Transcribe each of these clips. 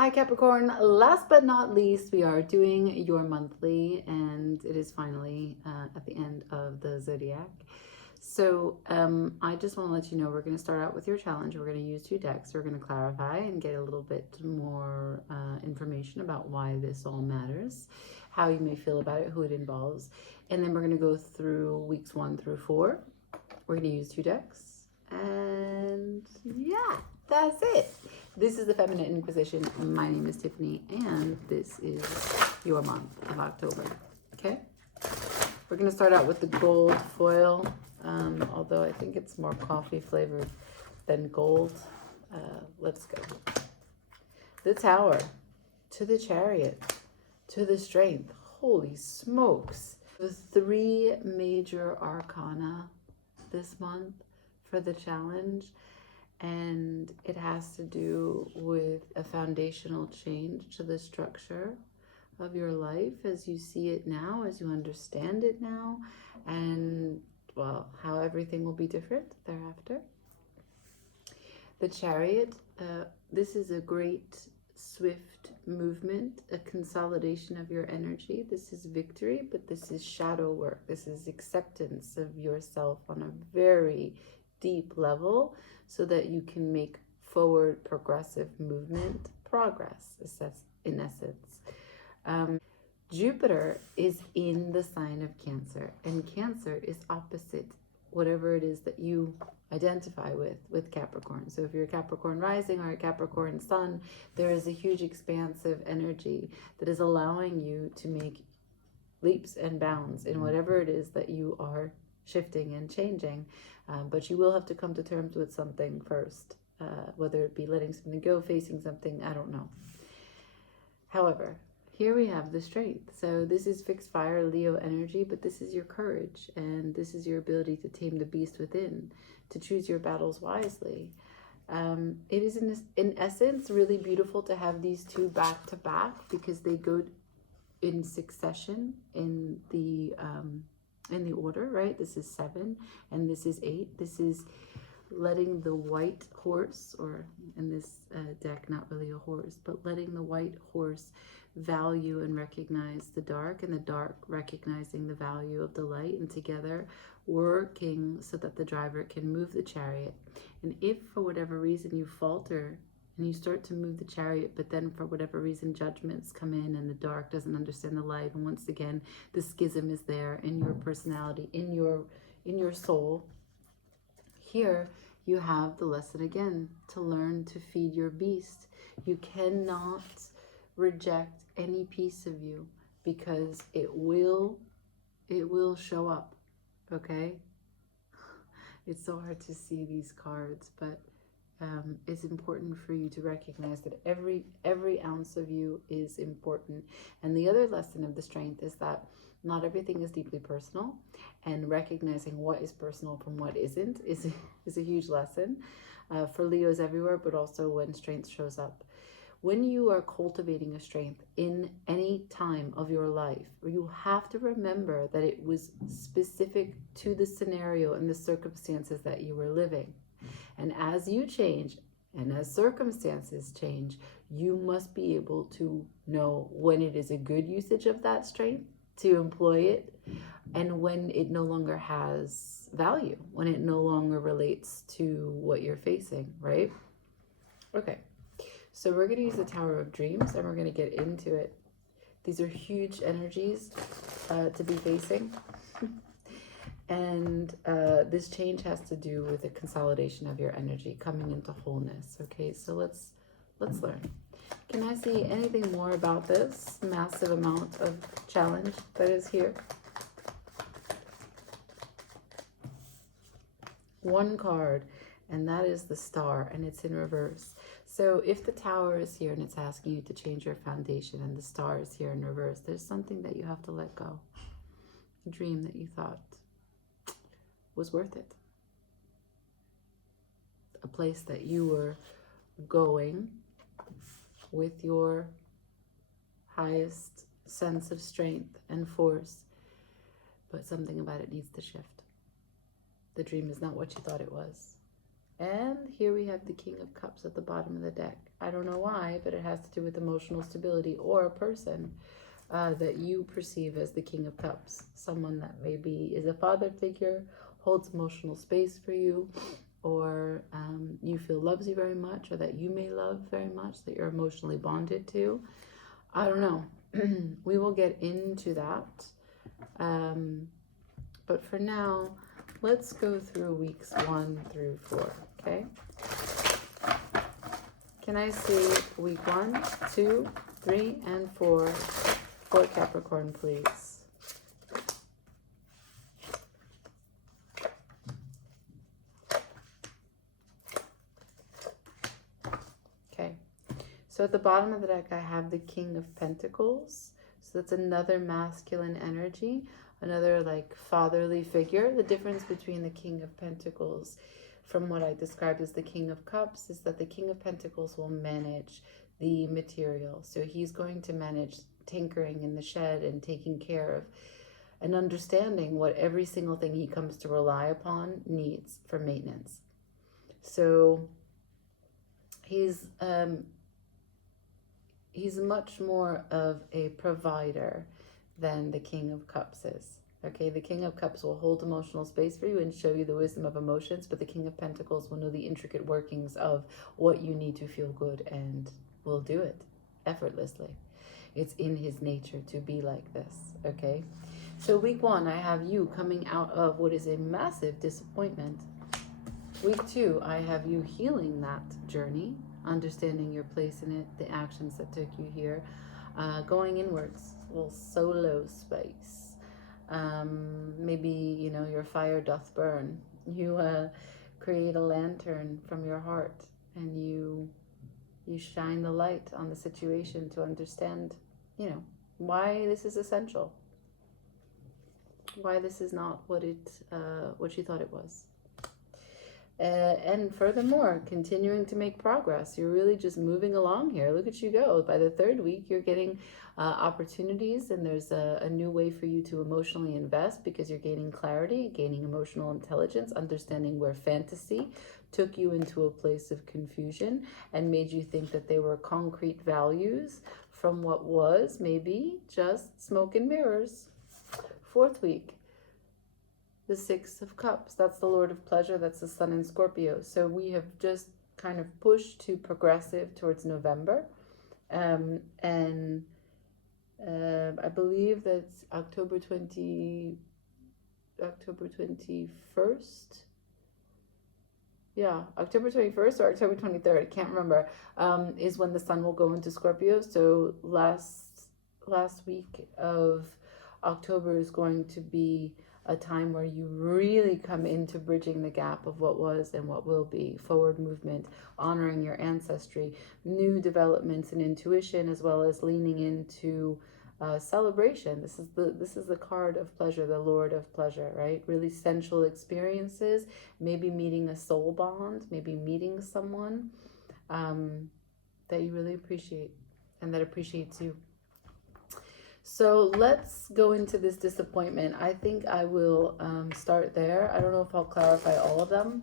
Hi Capricorn, last but not least, we are doing your monthly, and it is finally at the end of the zodiac. So I just want to let you know we're going to start out with your challenge. We're going to use 2 decks. We're going to clarify and get a little bit more information about why this all matters, how you may feel about it, who it involves. And then we're going to go through weeks 1 through 4. We're going to use 2 decks. And yeah, that's it. This is the Feminine Inquisition. My name is Tiffany, and this is your month of October. Okay? We're going to start out with the gold foil, although I think it's more coffee flavored than gold. Let's go. The Tower, to the Chariot, to the Strength. Holy smokes. The 3 major arcana this month for the challenge. And it has to do with a foundational change to the structure of your life as you see it now, as you understand it now, and, well, how everything will be different thereafter. The Chariot, this is a great, swift movement, a consolidation of your energy. This is victory, but this is shadow work. This is acceptance of yourself on a very deep level, so that you can make forward progressive movement, progress, in essence. Jupiter is in the sign of Cancer, and Cancer is opposite whatever it is that you identify with Capricorn. So if you're a Capricorn rising or a Capricorn sun, there is a huge expansive energy that is allowing you to make leaps and bounds in whatever it is that you are shifting and changing. But you will have to come to terms with something first, whether it be letting something go, facing something, I don't know. However, here we have the Strength. So this is fixed fire, Leo energy, but this is your courage, and this is your ability to tame the beast within, to choose your battles wisely. It is in essence really beautiful to have these 2 back to back, because they go in succession in the order, right? This is 7 and this is 8. This is letting the white horse, or in this deck, not really a horse, but letting the white horse value and recognize the dark, and the dark recognizing the value of the light, and together working so that the driver can move the chariot. And if for whatever reason you falter and you start to move the chariot, but then for whatever reason judgments come in and the dark doesn't understand the light, and once again the schism is there in your personality, in your soul, here you have the lesson again, to learn to feed your beast. You cannot reject any piece of you, because it will show up. Okay, it's so hard to see these cards, but it's important for you to recognize that every ounce of you is important. And the other lesson of the Strength is that not everything is deeply personal, and recognizing what is personal from what isn't is a huge lesson for Leos everywhere, but also when Strength shows up. When you are cultivating a Strength in any time of your life, you have to remember that it was specific to the scenario and the circumstances that you were living. And as you change, and as circumstances change, you must be able to know when it is a good usage of that Strength to employ it, and when it no longer has value, when it no longer relates to what you're facing, right? Okay, so we're going to use the Tower of Dreams, and we're going to get into it. These are huge energies to be facing. And this change has to do with the consolidation of your energy, coming into wholeness. Okay, so let's learn. Can I see anything more about this massive amount of challenge that is here? 1 card, and that is the Star, and it's in reverse. So if the Tower is here and it's asking you to change your foundation, and the Star is here in reverse, there's something that you have to let go. A dream that you thought was worth it. A place that you were going with your highest sense of strength and force, but something about it needs to shift. The dream is not what you thought it was. And here we have the King of Cups at the bottom of the deck. I don't know why, but it has to do with emotional stability or a person that you perceive as the King of Cups. Someone that maybe is a father figure, holds emotional space for you, or you feel loves you very much, or that you may love very much, that you're emotionally bonded to. I don't know. We will get into that. But for now, let's go through weeks 1 through 4, okay? Can I see week 1, 2, 3, and 4 for Capricorn, please? Okay. So at the bottom of the deck, I have the King of Pentacles. So that's another masculine energy, another like fatherly figure. The difference between the King of Pentacles from what I described as the King of Cups is that the King of Pentacles will manage the material. So he's going to manage tinkering in the shed and taking care of and understanding what every single thing he comes to rely upon needs for maintenance. So he's much more of a provider than the King of Cups is. Okay, the King of Cups will hold emotional space for you and show you the wisdom of emotions, but the King of Pentacles will know the intricate workings of what you need to feel good and will do it effortlessly. It's in his nature to be like this, okay? So week 1, I have you coming out of what is a massive disappointment. Week 2, I have you healing that journey, understanding your place in it, the actions that took you here, going inwards, a little solo space. Maybe, you know, your fire doth burn. You create a lantern from your heart and you shine the light on the situation to understand, you know, why this is essential, why this is not what you thought it was. And furthermore, continuing to make progress. You're really just moving along here. Look at you go. By the 3rd week, you're getting opportunities, and there's a new way for you to emotionally invest because you're gaining clarity, gaining emotional intelligence, understanding where fantasy took you into a place of confusion and made you think that they were concrete values from what was maybe just smoke and mirrors. 4th week. The 6 of Cups, that's the Lord of Pleasure, that's the Sun in Scorpio. So we have just kind of pushed to progressive towards November. I believe that's October 21st. Yeah, October 21st or October 23rd, can't remember, is when the Sun will go into Scorpio. So last week of October is going to be a time where you really come into bridging the gap of what was and what will be, forward movement, honoring your ancestry, new developments in intuition, as well as leaning into celebration. This is the card of pleasure, the Lord of Pleasure, right? Really sensual experiences, maybe meeting a soul bond, maybe meeting someone that you really appreciate and that appreciates you. So let's go into this disappointment. I think I will start there. I don't know if I'll clarify all of them,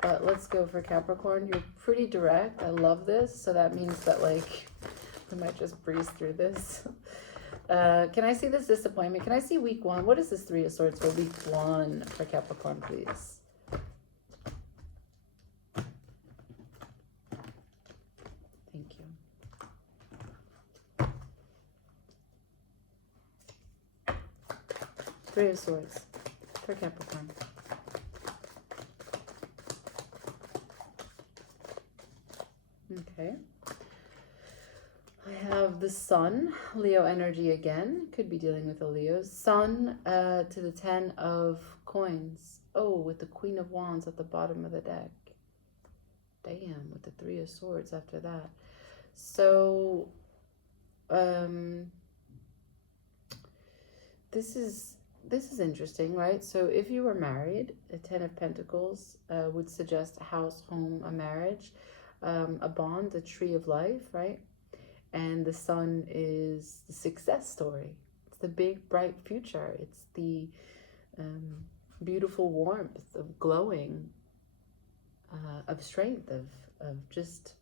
but let's go for Capricorn. You're pretty direct. I love this. So that means that, like, I might just breeze through this. Can I see this disappointment? Can I see week 1? What is this 3 of Swords for week 1 for Capricorn, please? Thank you. Three of Swords for Capricorn. Okay. I have the Sun, Leo energy again. Could be dealing with a Leo. Sun to the 10 of Coins. Oh, with the Queen of Wands at the bottom of the deck. Damn, with the 3 of Swords after that. So, this is interesting, right? So if you were married, a 10 of Pentacles would suggest a house, home, a marriage, a bond, a tree of life, right? And the Sun is the success story. It's the big, bright future. It's the beautiful warmth of glowing of strength, of just,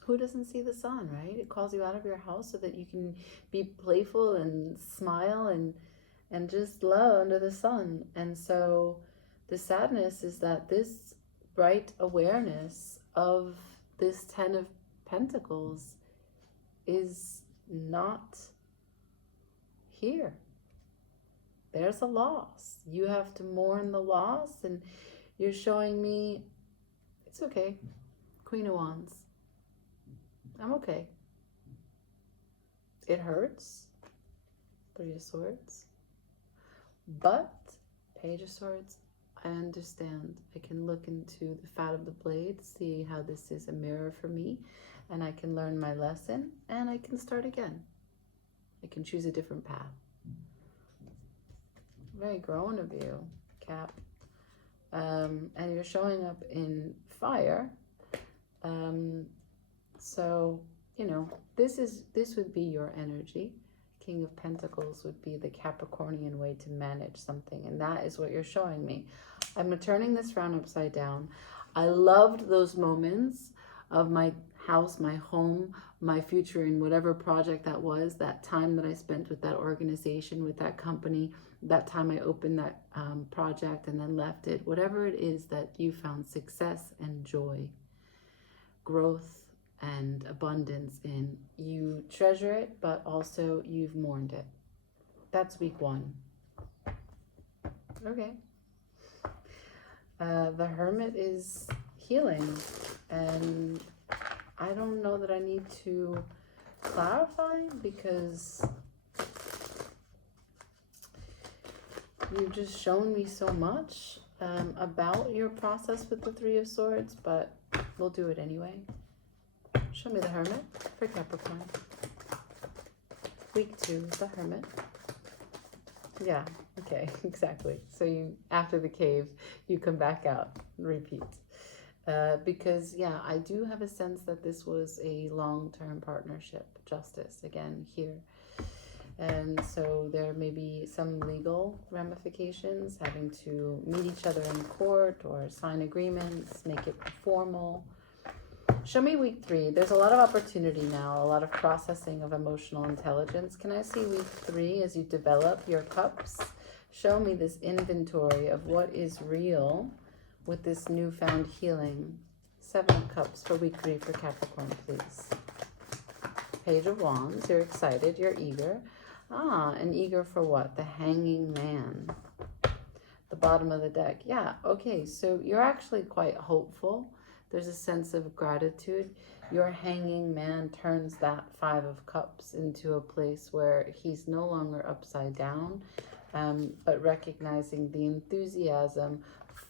who doesn't see the sun, right? It calls you out of your house so that you can be playful and smile and just love under the sun. And so the sadness is that this bright awareness of this 10 of Pentacles is not here. There's a loss. You have to mourn the loss, and you're showing me it's okay. Queen of Wands. I'm okay. It hurts. Three of Swords. But Page of Swords, I understand. I can look into the fat of the blade, see how this is a mirror for me, and I can learn my lesson, and I can start again. I can choose a different path. Very grown of you, Cap. And you're showing up in fire. So, you know, this would be your energy. King of Pentacles would be the Capricornian way to manage something, and that is what you're showing me. I'm turning this round upside down. I loved those moments of my house, my home, my future in whatever project that was, that time that I spent with that organization, with that company, that time I opened that project and then left it, whatever it is that you found success and joy, growth and abundance in, you treasure it, but also you've mourned it. That's week 1. Okay. The Hermit is healing, and I don't know that I need to clarify, because you've just shown me so much about your process with the Three of Swords, but we'll do it anyway. Show me the Hermit for Capricorn. Week 2, the Hermit. Yeah, okay, exactly. So you, after the cave, you come back out, repeat. Because, yeah, I do have a sense that this was a long-term partnership, justice, again, here. And so there may be some legal ramifications, having to meet each other in court or sign agreements, make it formal. Show me week 3. There's a lot of opportunity now, a lot of processing of emotional intelligence. Can I see week 3 as you develop your cups? Show me this inventory of what is real with this newfound healing. 7 of Cups for week 3 for Capricorn, please. Page of Wands. You're excited. You're eager. And eager for what? The Hanging Man. The bottom of the deck. Yeah, okay. So you're actually quite hopeful. There's a sense of gratitude. Your Hanging Man turns that 5 of Cups into a place where he's no longer upside down, but recognizing the enthusiasm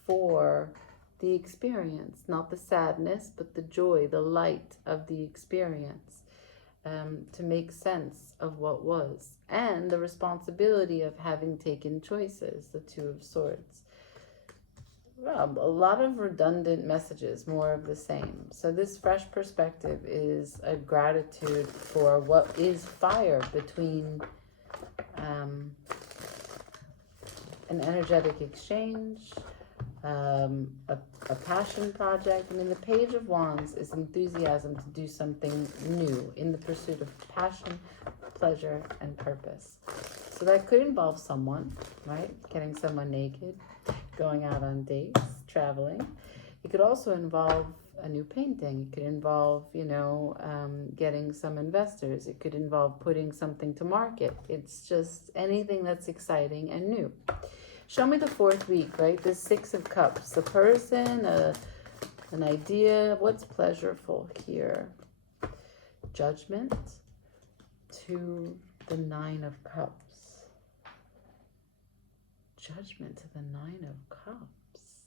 for the experience, not the sadness, but the joy, the light of the experience, to make sense of what was, and the responsibility of having taken choices, the 2 of Swords. Well, a lot of redundant messages, more of the same. So this fresh perspective is a gratitude for what is fire between an energetic exchange, a passion project. I mean, the Page of Wands is enthusiasm to do something new in the pursuit of passion, pleasure, and purpose. So that could involve someone, right? Getting someone naked, going out on dates, traveling. It could also involve a new painting. It could involve, you know, getting some investors. It could involve putting something to market. It's just anything that's exciting and new. Show me the 4th week, right? The 6 of Cups. A person, an idea. What's pleasureful here? Judgment to the 9 of Cups. Judgment to the 9 of Cups.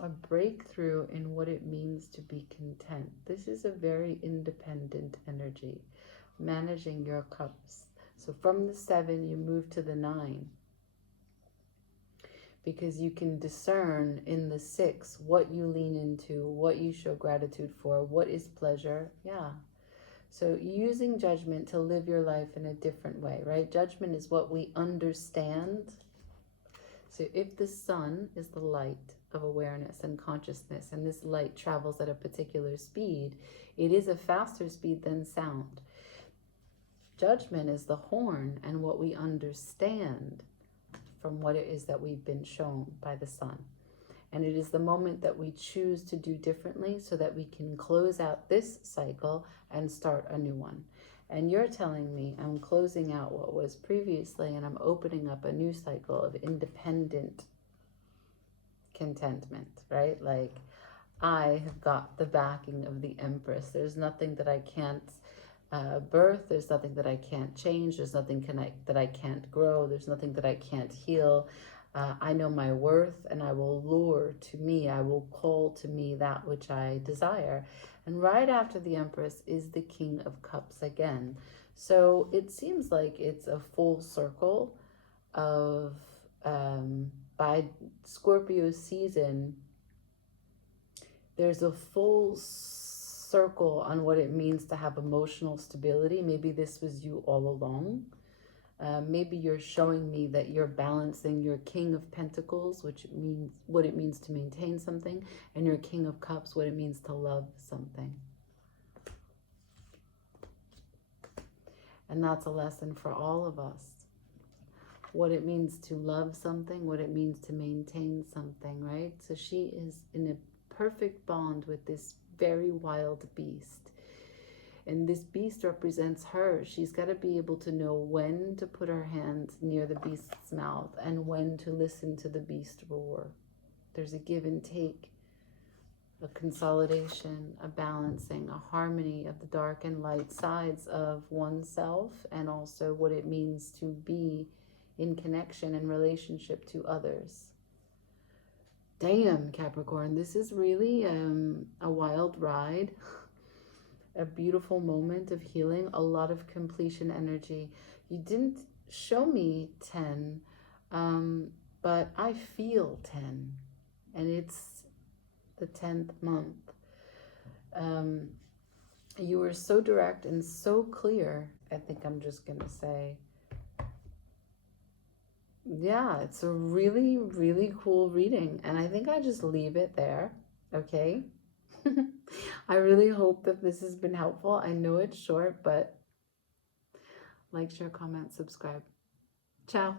A breakthrough in what it means to be content. This is a very independent energy, managing your cups. So from the 7, you move to the 9, because you can discern in the 6 what you lean into, what you show gratitude for, what is pleasure. Yeah. So using judgment to live your life in a different way, right? Judgment is what we understand. So if the sun is the light of awareness and consciousness, and this light travels at a particular speed, it is a faster speed than sound. Judgment is the horn and what we understand from what it is that we've been shown by the sun. And it is the moment that we choose to do differently so that we can close out this cycle and start a new one. And you're telling me I'm closing out what was previously and I'm opening up a new cycle of independent contentment, right? Like, I have got the backing of the Empress. There's nothing that I can't birth. There's nothing that I can't change. There's nothing that I can't grow. There's nothing that I can't heal. I know my worth, and I will lure to me, I will call to me that which I desire. And right after the Empress is the King of Cups again. So it seems like it's a full circle of, by Scorpio season, there's a full circle on what it means to have emotional stability. Maybe this was you all along. Maybe you're showing me that you're balancing your King of Pentacles, which means what it means to maintain something, and your King of Cups, what it means to love something. And that's a lesson for all of us. What it means to love something, what it means to maintain something, right? So she is in a perfect bond with this very wild beast. And this beast represents her. She's got to be able to know when to put her hands near the beast's mouth and when to listen to the beast roar. There's a give and take, a consolidation, a balancing, a harmony of the dark and light sides of oneself, and also what it means to be in connection and relationship to others. Damn, Capricorn, this is really a wild ride. A beautiful moment of healing, a lot of completion energy. You didn't show me 10, but I feel 10, and it's the 10th month. You were so direct and so clear. I think I'm just gonna say, yeah, it's a really, really cool reading, and I think I just leave it there, okay? I really hope that this has been helpful. I know it's short, but like, share, comment, subscribe. Ciao.